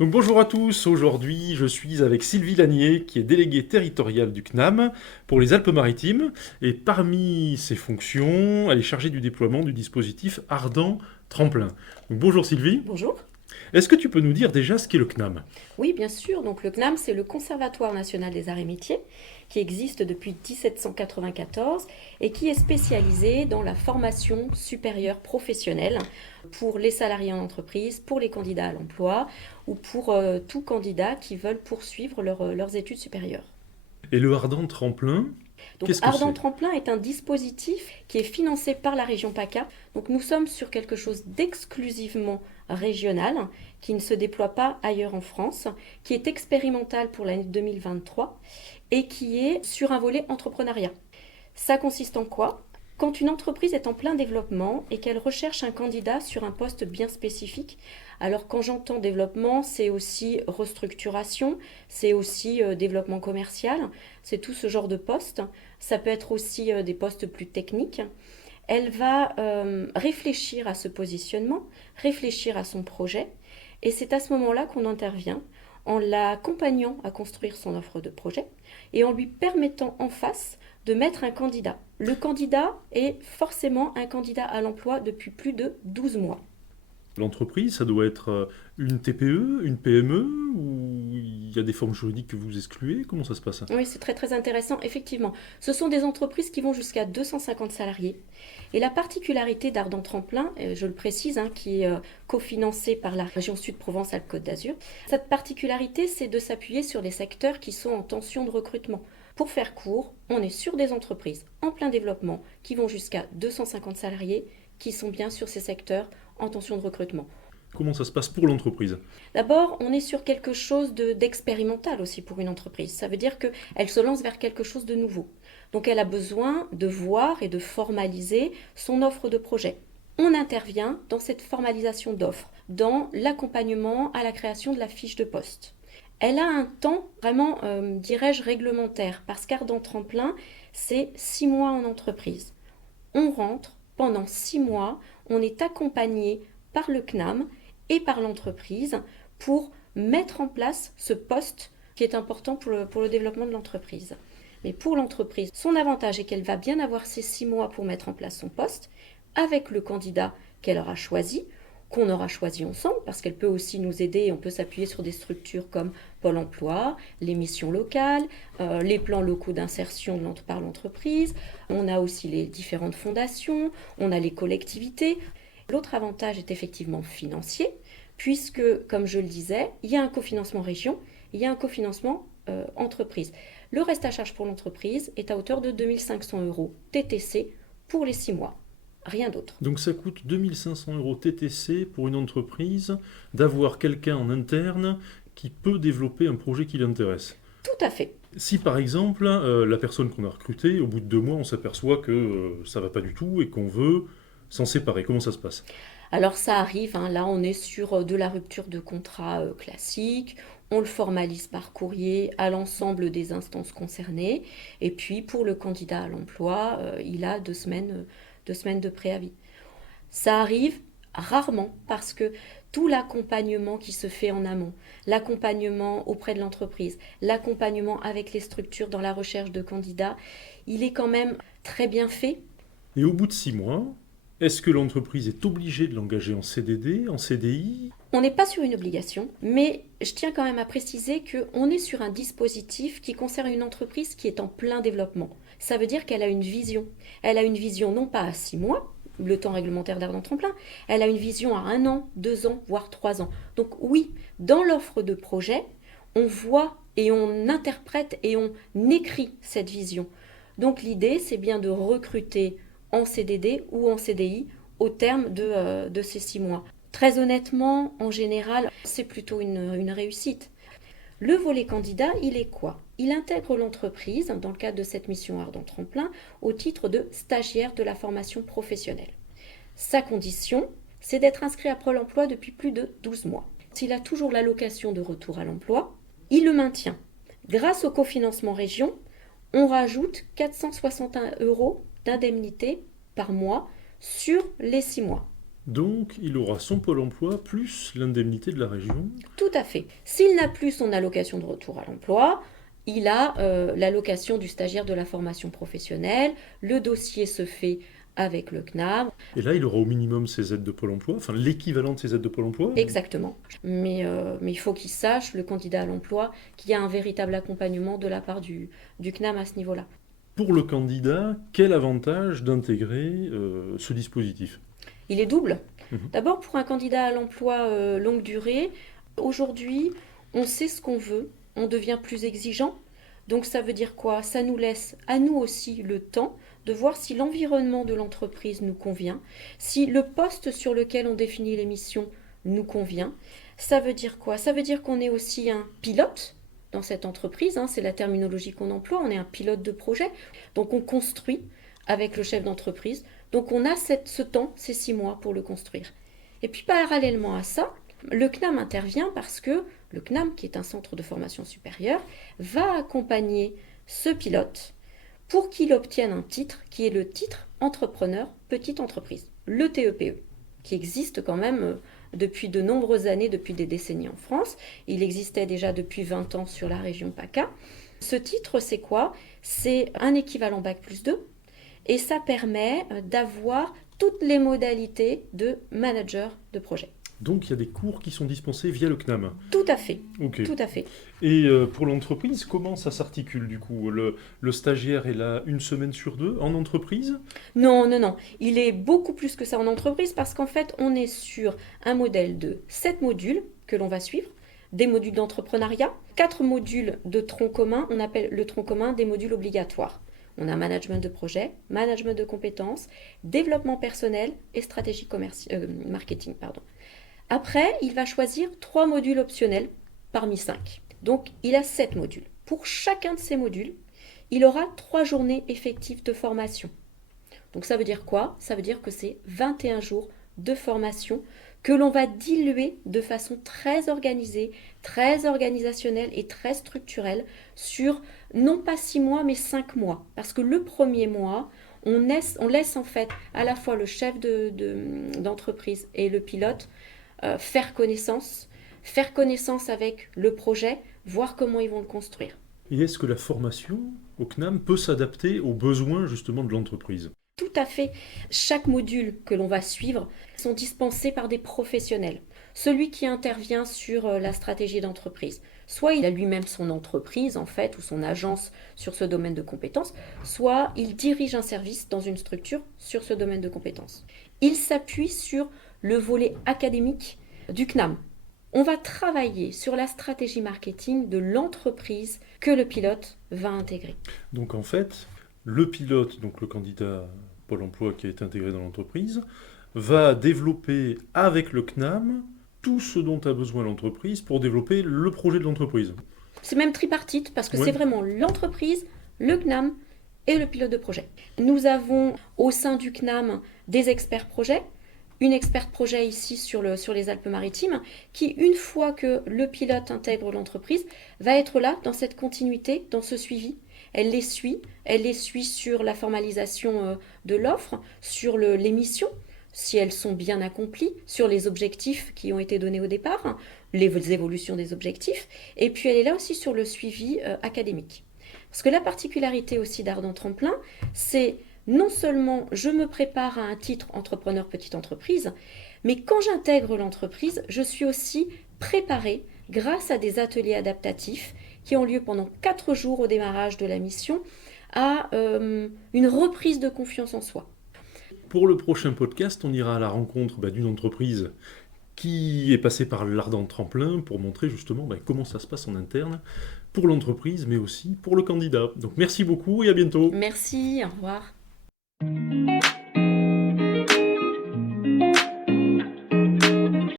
Donc bonjour à tous, aujourd'hui je suis avec Sylvie Lanier qui est déléguée territoriale du CNAM pour les Alpes-Maritimes et parmi ses fonctions, elle est chargée du déploiement du dispositif Ardent Tremplin. Donc bonjour Sylvie, Bonjour. est-ce que tu peux nous dire déjà ce qu'est le CNAM? Oui, bien sûr. Donc le CNAM, c'est le Conservatoire national des arts et métiers, qui existe depuis 1794 et qui est spécialisé dans la formation supérieure professionnelle pour les salariés en entreprise, pour les candidats à l'emploi ou pour tout candidat qui veulent poursuivre leurs études supérieures. Et le Ardent Tremplin, Donc qu'est-ce que Ardent c'est? Tremplin est un dispositif qui est financé par la région PACA. Donc nous sommes sur quelque chose d'exclusivement régional, qui ne se déploie pas ailleurs en France, qui est expérimental pour l'année 2023 et qui est sur un volet entrepreneuriat. Ça consiste en quoi? Quand une entreprise est en plein développement et qu'elle recherche un candidat sur un poste bien spécifique, alors quand j'entends développement, c'est aussi restructuration, c'est aussi développement commercial, c'est tout ce genre de poste. Ça peut être aussi des postes plus techniques. Elle va réfléchir à ce positionnement, réfléchir à son projet, et c'est à ce moment-là qu'on intervient en l'accompagnant à construire son offre de projet et en lui permettant en face de mettre un candidat. Le candidat est forcément un candidat à l'emploi depuis plus de 12 mois. L'entreprise, ça doit être une TPE, une PME, ou il y a des formes juridiques que vous excluez? Comment ça se passe? Oui, c'est très très intéressant. Effectivement, ce sont des entreprises qui vont jusqu'à 250 salariés. Et la particularité d'Ardent Tremplin, je le précise, hein, qui est cofinancé par la région Sud-Provence-Alpes-Côte d'Azur, cette particularité, c'est de s'appuyer sur des secteurs qui sont en tension de recrutement. Pour faire court, on est sur des entreprises en plein développement qui vont jusqu'à 250 salariés, qui sont bien sur ces secteurs en tension de recrutement. Comment ça se passe pour l'entreprise? D'abord, on est sur quelque chose d'expérimental aussi pour une entreprise. Ça veut dire qu'elle se lance vers quelque chose de nouveau. Donc elle a besoin de voir et de formaliser son offre de projet. On intervient dans cette formalisation d'offre, dans l'accompagnement à la création de la fiche de poste. Elle a un temps vraiment, dirais-je, réglementaire, parce qu'Ardent Tremplin, c'est 6 mois en entreprise. On rentre, pendant 6 mois, on est accompagné par le CNAM et par l'entreprise pour mettre en place ce poste qui est important pour le développement de l'entreprise. Mais pour l'entreprise, son avantage est qu'elle va bien avoir ces 6 mois pour mettre en place son poste avec le candidat qu'elle aura choisi, qu'on aura choisi ensemble, parce qu'elle peut aussi nous aider et on peut s'appuyer sur des structures comme Pôle emploi, les missions locales, les plans locaux d'insertion par l'entreprise, on a aussi les différentes fondations, on a les collectivités. L'autre avantage est effectivement financier, puisque, comme je le disais, il y a un cofinancement région, il y a un cofinancement entreprise. Le reste à charge pour l'entreprise est à hauteur de 2 500 euros TTC pour les 6 mois. Rien d'autre. Donc ça coûte 2 500 € TTC pour une entreprise d'avoir quelqu'un en interne qui peut développer un projet qui l'intéresse. Tout à fait. Si par exemple, la personne qu'on a recrutée, au bout de 2 mois, on s'aperçoit que ça va pas du tout et qu'on veut s'en séparer, comment ça se passe? Alors ça arrive, hein, là on est sur de la rupture de contrat classique, on le formalise par courrier à l'ensemble des instances concernées, et puis pour le candidat à l'emploi, il a 2 semaines de préavis. Ça arrive rarement parce que tout l'accompagnement qui se fait en amont, l'accompagnement auprès de l'entreprise, l'accompagnement avec les structures dans la recherche de candidats, il est quand même très bien fait. Et au bout de 6 mois, est-ce que l'entreprise est obligée de l'engager en CDD, en CDI? On n'est pas sur une obligation, mais je tiens quand même à préciser qu'on est sur un dispositif qui concerne une entreprise qui est en plein développement. Ça veut dire qu'elle a une vision. Elle a une vision non pas à 6 mois, le temps réglementaire d'Ardent Tremplin, elle a une vision à 1 an, 2 ans, voire 3 ans. Donc oui, dans l'offre de projet, on voit et on interprète et on écrit cette vision. Donc l'idée, c'est bien de recruter en CDD ou en CDI au terme de ces 6 mois. Très honnêtement, en général, c'est plutôt une réussite. Le volet candidat, il est quoi? Il intègre l'entreprise, dans le cadre de cette mission Ardent Tremplin, au titre de stagiaire de la formation professionnelle. Sa condition, c'est d'être inscrit à Pôle emploi depuis plus de 12 mois. S'il a toujours l'allocation de retour à l'emploi, il le maintient. Grâce au cofinancement région, on rajoute 461 € d'indemnité par mois sur les 6 mois. Donc, il aura son Pôle emploi plus l'indemnité de la région. Tout à fait. S'il n'a plus son allocation de retour à l'emploi, il a l'allocation du stagiaire de la formation professionnelle. Le dossier se fait avec le CNAM. Et là, il aura au minimum ses aides de Pôle emploi, enfin l'équivalent de ses aides de Pôle emploi. Exactement. Mais il faut qu'il sache, le candidat à l'emploi, qu'il y a un véritable accompagnement de la part du CNAM à ce niveau-là. Pour le candidat, quel avantage d'intégrer ce dispositif? Il est double. Mhm. D'abord, pour un candidat à l'emploi longue durée, aujourd'hui, on sait ce qu'on veut, on devient plus exigeant. Donc ça veut dire quoi? Ça nous laisse à nous aussi le temps de voir si l'environnement de l'entreprise nous convient, si le poste sur lequel on définit les missions nous convient. Ça veut dire quoi? Ça veut dire qu'on est aussi un pilote dans cette entreprise, hein, c'est la terminologie qu'on emploie, on est un pilote de projet. Donc on construit avec le chef d'entreprise. Donc on a ce temps, ces 6 mois pour le construire. Et puis parallèlement à ça, le CNAM intervient parce que le CNAM, qui est un centre de formation supérieure, va accompagner ce pilote pour qu'il obtienne un titre qui est le titre entrepreneur petite entreprise, le TEPE, qui existe quand même depuis de nombreuses années, depuis des décennies en France. Il existait déjà depuis 20 ans sur la région PACA. Ce titre, c'est quoi? C'est un équivalent Bac+2 et ça permet d'avoir toutes les modalités de manager de projet. Donc il y a des cours qui sont dispensés via le CNAM. Tout à fait, Ok. tout à fait. Et pour l'entreprise, comment ça s'articule du coup? Le stagiaire est là une semaine sur deux en entreprise? Non, non, non. Il est beaucoup plus que ça en entreprise parce qu'en fait, on est sur un modèle de 7 modules que l'on va suivre, des modules d'entrepreneuriat, 4 modules de tronc commun, on appelle le tronc commun des modules obligatoires. On a management de projet, management de compétences, développement personnel et stratégie marketing. Pardon. Après, il va choisir 3 modules optionnels parmi 5. Donc, il a 7 modules. Pour chacun de ces modules, il aura 3 journées effectives de formation. Donc, ça veut dire quoi? Ça veut dire que c'est 21 jours de formation que l'on va diluer de façon très organisée, très organisationnelle et très structurelle sur non pas 6 mois mais 5 mois. Parce que le premier mois, on laisse en fait à la fois le chef d'entreprise et le pilote faire connaissance avec le projet, voir comment ils vont le construire. Et est-ce que la formation au CNAM peut s'adapter aux besoins justement de l'entreprise? Tout à fait. Chaque module que l'on va suivre sont dispensés par des professionnels. Celui qui intervient sur la stratégie d'entreprise, soit il a lui-même son entreprise en fait ou son agence sur ce domaine de compétences, soit il dirige un service dans une structure sur ce domaine de compétences. Il s'appuie sur le volet académique du CNAM. On va travailler sur la stratégie marketing de l'entreprise que le pilote va intégrer. Donc en fait, le pilote, donc le candidat Pôle emploi qui a été intégré dans l'entreprise, va développer avec le CNAM tout ce dont a besoin l'entreprise pour développer le projet de l'entreprise. C'est même tripartite parce que Ouais. c'est vraiment l'entreprise, le CNAM et le pilote de projet. Nous avons au sein du CNAM des experts projets, une experte projet ici sur les Alpes-Maritimes, qui, une fois que le pilote intègre l'entreprise, va être là dans cette continuité, dans ce suivi. Elle les suit sur la formalisation de l'offre, sur les missions, si elles sont bien accomplies, sur les objectifs qui ont été donnés au départ, les évolutions des objectifs, et puis elle est là aussi sur le suivi académique. Parce que la particularité aussi d'Ardent Tremplin, c'est non seulement je me prépare à un titre entrepreneur petite entreprise, mais quand j'intègre l'entreprise, je suis aussi préparée grâce à des ateliers adaptatifs qui ont lieu pendant 4 jours au démarrage de la mission à une reprise de confiance en soi. Pour le prochain podcast, on ira à la rencontre d'une entreprise qui est passée par l'Ardent Tremplin pour montrer justement comment ça se passe en interne pour l'entreprise, mais aussi pour le candidat. Donc merci beaucoup et à bientôt. Merci, au revoir.